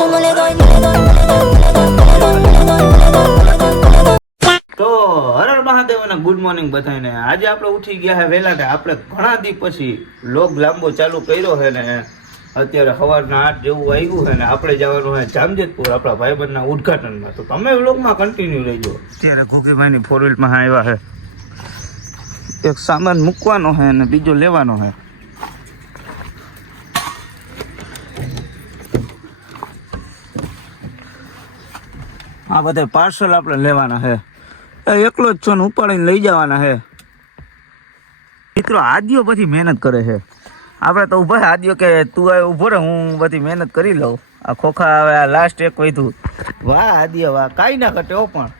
eso no le doy. તો હર મહાદેવ અને good morning બધાને. આજે આપણે ઉઠી ગયા હે વહેલા ને આપણે ઘણા દી પછી લોગ લાંબો ચાલુ કર્યો છે ને અત્યારે સવારના 8 જેવું આવ્યું છે ને આપણે જવાનું છે જામજેતપુર આપણા ભાઈબંધના ઉદઘાટનમાં. તો તમે વ્લોગમાં કન્ટિન્યુ રહેજો. અત્યારે ઘોઘીભાઈની 4 વ્હીલમાં આવ્યા છે. એક સામાન મૂકવાનો છે અને બીજો લેવાનો છે. આ બધા પાર્સલ આપણે લેવાના છે. એકલો જ છો ને ઉપાડીને લઈ જવાના છે. મિત્રો આદિયો પછી મહેનત કરે છે. આપણે તો ઉભા આદિયો કે તું આ ઉભો રહે હું બધી મહેનત કરી લઉં. આ ખોખા હવે આ લાસ્ટ એક વધ્યું. વાહ આદિયો વાહ, કાંઈ ના ઘટે હો. પણ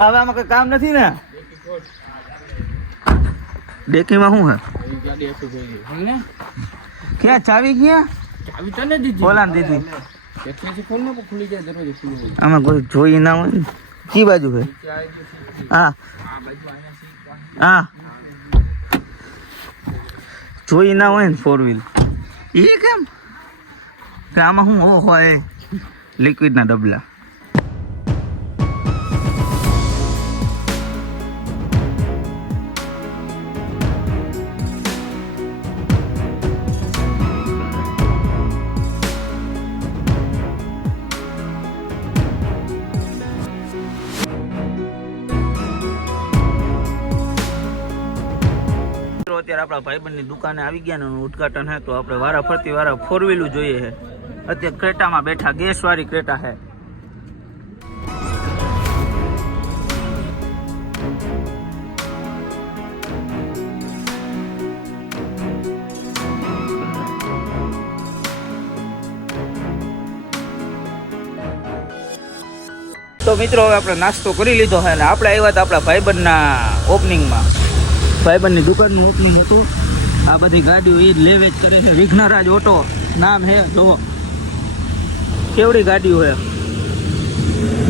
હવે આમાં કઈ કામ નથી ને. ડેકીમાં શું હે? ક્યાં ચાવી? ક્યાં ચાવી? તને દીધી? બોલા ને દીધી. આમાં કોઈ જોઈ ના હોય ને. કી બાજુ છે? હા હા, જોઈ ના હોય ને 4 વ્હીલ. એ કેમ કે આમાં શું હોય? લિક્વિડ ના ડબલા. અત્યારે આપણા ભાઈબંધની દુકાને આવી ગયા ને ઉદઘાટન છે તો આપણે વારા ફરતી વારા 4 વ્હીલું જોઈએ છે. અત્યારે ક્રેટામાં બેઠા, ગેસ વાળી ક્રેટા છે. તો મિત્રો હવે આપણે નાસ્તો કરી લીધો છે ને આપણે આવ્યા હતા આપણા ભાઈબંધના ઓપનિંગમાં. ભાઈબંધની દુકાનનું ઓપનિંગ હતું. આ બધી ગાડીઓ એ જ લેવે જ કરે છે. વિઘ્નરાજ ઓટો નામ હે. જો કેવડી ગાડીઓ છે.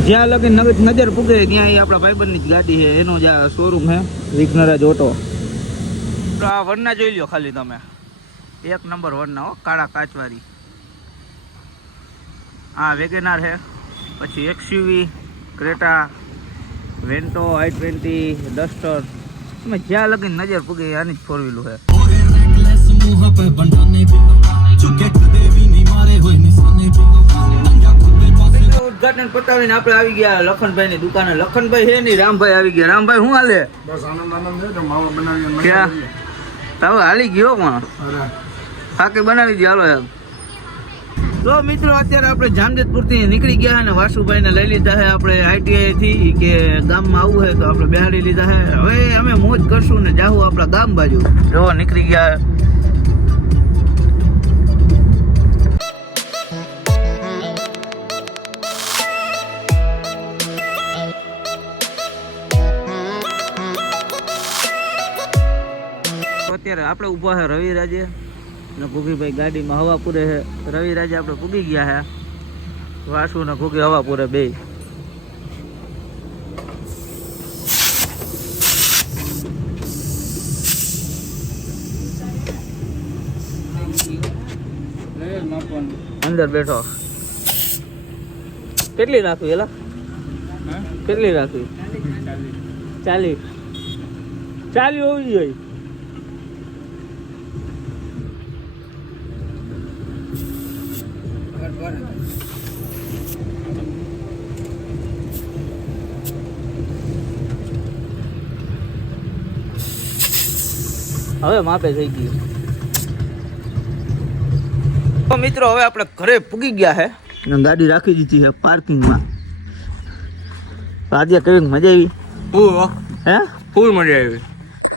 જ્યાં લગી નજર પૂગે ત્યાં એ આપણા ભાઈબંધની જ ગાડી છે. એનો જ આ શોરૂમ છે વિઘ્નરાજ ઓટો. તો આ વરના જોઈ લો ખાલી તમે. 1 નંબર વરના હો, કાળા કાચવાળી. આ વેગેનાર છે. પછી XUV, Creta, Vento, i20, duster. તમે જ્યાં લગીને નજર પૂગે આની જ 4 વ્હીલું છે. ઉદઘાટન પતાવીને આપણે આવી ગયા લખનભાઈ ની દુકાને. લખનભાઈ છે નહીં, રામભાઈ આવી ગયા. રામભાઈ શું હાલે? બસ આનંદ છે. માવો બનાવી ક્યાં તમે હાલી ગયો પણ ખાકે બનાવી દી. હાલો યાર. તો મિત્રો અત્યારે આપણે જામજેતપુર થી નીકળી ગયા છે ને વાસુભાઈ ને લઈ લીધા છે આપણે ITI થી કે ગામમાં આવવું છે તો આપણે બેહાડી લીધા છે. હવે અમે મોજ કરશું ને જાહું આપણા ગામ બાજુ. જો નીકળી ગયા. અત્યારે આપણે ઊભા છે રવિરાજે ને ઘોઘીભાઈ ગાડીમાં હવા પૂરે છે. રવિરાજે આપણે પૂગી ગયા છે. વાસુ ને ઘોઘી હવા પૂરે બે. અંદર બેઠો. કેટલી રાખવી એલા? કેટલી રાખવી? 40 હોવી જોઈએ. હવે માપે થઈ ગયું. તો મિત્રો હવે આપણે ઘરે પૂગી ગયા છે અને ગાડી રાખી દીધી છે પાર્કિંગમાં. આજે કેવી મજા આવી? હે ફૂલ મજા આવી.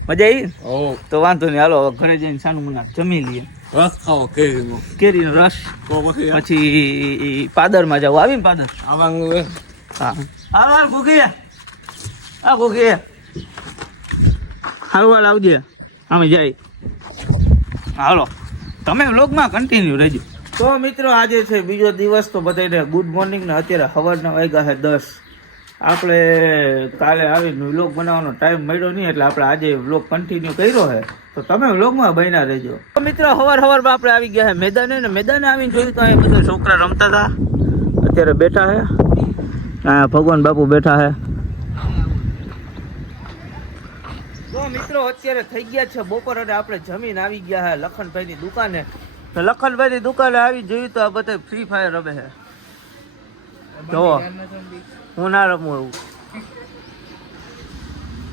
મજા આવી? તો વાંધો નહીં, હાલો હવે ઘરે જઈને સાનું મુના જમી લઈએ. રસ ખાઓ કેરીનો. કેરીનો રસ. પછી પાદરમાં જાવ. આવીને પાદર આવવાનું. હા હાલ ઘોઘી. આ ઘોઘી હાલ આવજે. અમે જાય. હાલો તમે વ્લોગમાં કન્ટિન્યુ રહેજો. તો મિત્રો આજે છે બીજો દિવસ. તો બધાને ગુડ મોર્નિંગ ને અત્યારે સવારના વાગ્યા છે 10. આપણે કાલે આવીને વ્લોગ બનાવવાનો ટાઈમ મળ્યો નહીં એટલે આપણે આજે વ્લોગ કન્ટિન્યુ કર્યો છે. તો તમે વ્લોગમાં બન્યા રહેજો. તો મિત્રો સવારમાં આપણે આવી ગયા છે મેદાને ને મેદાને આવીને જોયું તો અહીંયા બધા છોકરા રમતા હતા અત્યારે બેઠા છે. હા, ભગવાન બાપુ બેઠા છે. તો મિત્રો અત્યારે થઈ ગયા છે બપોર અને આપણે જમીન આવી ગયા છે લખનભાઈની દુકાને. તો લખનભાઈની દુકાને આવી જોયું તો આ બધા ફ્રી ફાયર રમે છે. જો હું ના રમું એવું.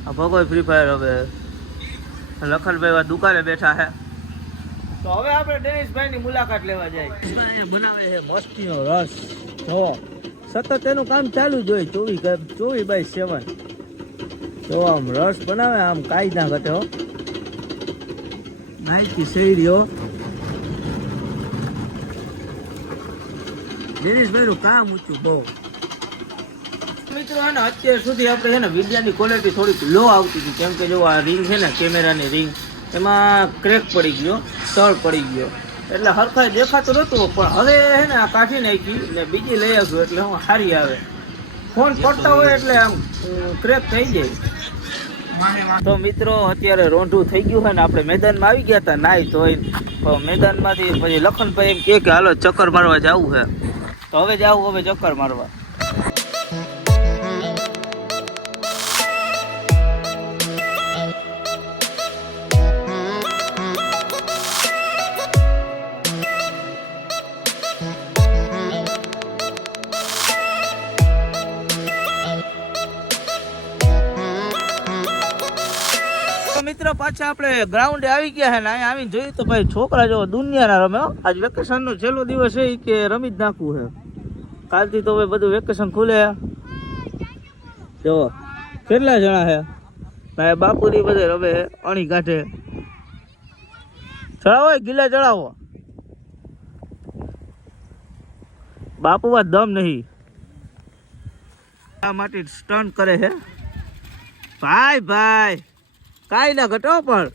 આ ભગવાન ફ્રી ફાયર રમે. લખનભાઈ દુકાને બેઠા છે. તો હવે આપણે ડેનિશભાઈની મુલાકાત લેવા જાય. બનાવે છે મસ્તીનો રસ. જો સતત એનું કામ ચાલુ જ હોય 24/7. તો આમ રસ બનાવે આમ કાંઈ ના ઘટે હો. નાઈકી શેરીઓ દિનેશભાઈનું કામ ઊંચું બહુ. મિત્રો હે ને અત્યાર સુધી આપણે છે ને વિડિયાની ક્વોલિટી થોડીક લો આવતી હતી, કેમ કે જો આ રિંગ છે ને કેમેરાની રિંગ એમાં ક્રેક પડી ગયો, તળ પડી ગયો, એટલે હરખાઈ દેખાતું નહોતું. પણ હવે છે ને આ કાઢી નાખી ને બીજી લઈ આવ્યું એટલે હું સારી આવે. ફોન પડતા હોય એટલે આમ ક્રેક થઈ જાય. તો મિત્રો અત્યારે રોંઢું થઈ ગયું છે ને આપણે મેદાનમાં આવી ગયા હતા નાઈ તો મેદાનમાંથી પછી લખનભાઈ એમ કે હાલો ચક્કર મારવા જવું છે. તો હવે જાવું, હવે ચક્કર મારવા. મિત્રો પાછા આપણે ગ્રાઉન્ડે આવી ગયા છે ને અહીંયા આવીને જોયું તો ભાઈ છોકરા જો દુનિયાના રમે. આજ વેકેશનનો છેલ્લો દિવસ છે કે રમી જ નાખવું છે. કાલથી તો હવે બધું વેકેશન ખુલે. જો કેટલા જણા છે ભાઈ બાપુની બધે રમે અણી કાઢે. ચડાવો ગીલા ચડાવો. બાપુમાં દમ નહીં. આ માટે સ્ટન્ટ કરે છે ભાઈ. કાંઈ ના ઘટો પણ